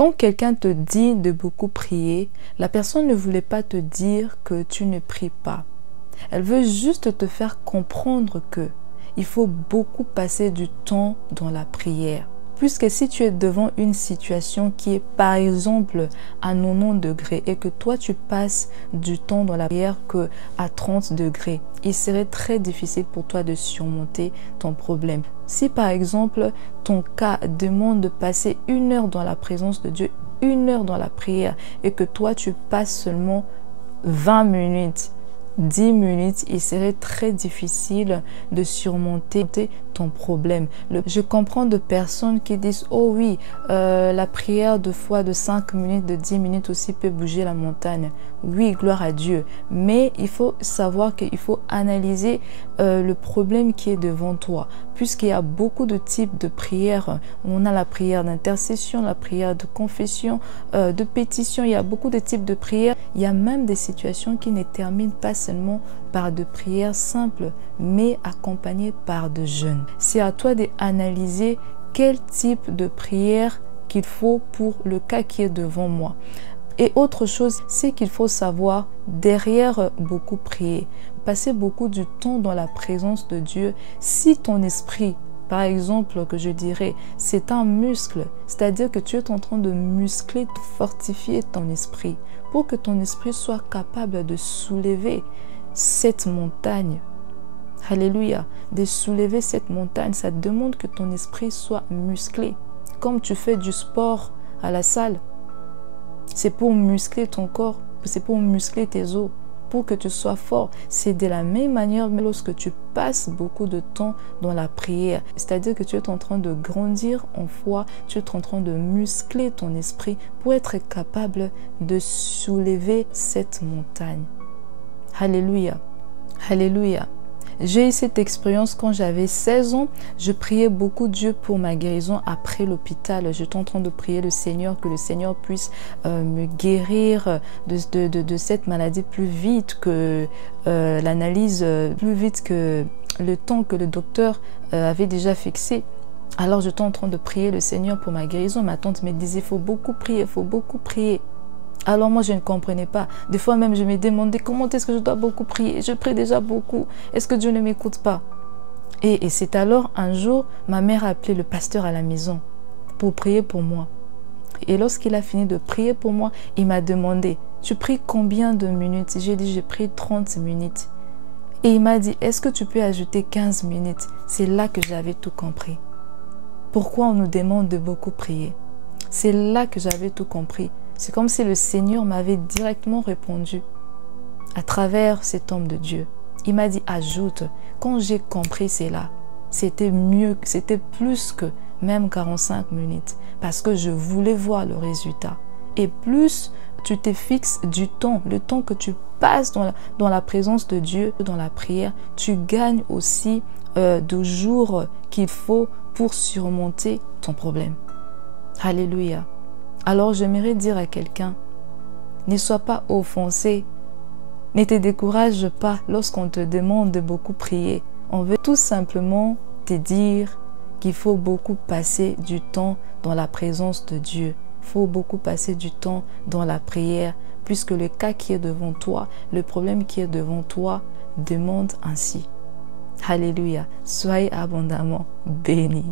Quand quelqu'un te dit de beaucoup prier, la personne ne voulait pas te dire que tu ne pries pas. Elle veut juste te faire comprendre que il faut beaucoup passer du temps dans la prière. Puisque si tu es devant une situation qui est par exemple à 90 degrés et que toi tu passes du temps dans la prière que à 30 degrés, il serait très difficile pour toi de surmonter ton problème. Si par exemple ton cas demande de passer 1 heure dans la présence de Dieu, 1 heure dans la prière et que toi tu passes seulement 20 minutes, 10 minutes, il serait très difficile de surmonter ton problème. Je comprends de personnes qui disent « Oh oui, la prière de 5 minutes, de 10 minutes aussi peut bouger la montagne. » Oui, gloire à Dieu. Mais il faut savoir qu'il faut analyser le problème qui est devant toi. Puisqu'il y a beaucoup de types de prières. On a la prière d'intercession, la prière de confession, de pétition. Il y a beaucoup de types de prières. Il y a même des situations qui ne terminent pas seulement par de prières simples, mais accompagnées par de jeûnes. C'est à toi d'analyser quel type de prière qu'il faut pour le cas qui est devant moi. Et autre chose, c'est qu'il faut savoir, derrière beaucoup prier, passer beaucoup du temps dans la présence de Dieu. Si ton esprit, par exemple, que je dirais, c'est un muscle, c'est-à-dire que tu es en train de muscler, de fortifier ton esprit pour que ton esprit soit capable de soulever cette montagne. Alléluia. De soulever cette montagne, ça demande que ton esprit soit musclé. Comme tu fais du sport à la salle, c'est pour muscler ton corps, c'est pour muscler tes os, pour que tu sois fort. C'est de la même manière lorsque tu passes beaucoup de temps dans la prière. C'est-à-dire que tu es en train de grandir en foi, tu es en train de muscler ton esprit pour être capable de soulever cette montagne. Alléluia. Alléluia. J'ai eu cette expérience quand j'avais 16 ans. Je priais beaucoup Dieu pour ma guérison après l'hôpital. J'étais en train de prier le Seigneur, que le Seigneur puisse me guérir de cette maladie plus vite que l'analyse, plus vite que le temps que le docteur avait déjà fixé. Alors j'étais en train de prier le Seigneur pour ma guérison. Ma tante me disait, il faut beaucoup prier, il faut beaucoup prier. Alors moi, je ne comprenais pas. Des fois même, je me demandais comment est-ce que je dois beaucoup prier. Je prie déjà beaucoup. Est-ce que Dieu ne m'écoute pas? Et c'est alors un jour, ma mère a appelé le pasteur à la maison pour prier pour moi. Et lorsqu'il a fini de prier pour moi, il m'a demandé, tu pries combien de minutes? J'ai dit, j'ai pris 30 minutes. Et il m'a dit, est-ce que tu peux ajouter 15 minutes? C'est là que j'avais tout compris. Pourquoi on nous demande de beaucoup prier? C'est là que j'avais tout compris. C'est comme si le Seigneur m'avait directement répondu à travers cet homme de Dieu. Il m'a dit, ajoute. Quand j'ai compris cela, c'était mieux, c'était plus que même 45 minutes. Parce que je voulais voir le résultat. Et plus tu te fixes du temps, le temps que tu passes dans la présence de Dieu, dans la prière, tu gagnes aussi de jours qu'il faut pour surmonter ton problème. Alléluia. Alors j'aimerais dire à quelqu'un, ne sois pas offensé, ne te décourage pas lorsqu'on te demande de beaucoup prier. On veut tout simplement te dire qu'il faut beaucoup passer du temps dans la présence de Dieu. Il faut beaucoup passer du temps dans la prière, puisque le cas qui est devant toi, le problème qui est devant toi, demande ainsi. Alléluia, soyez abondamment bénis.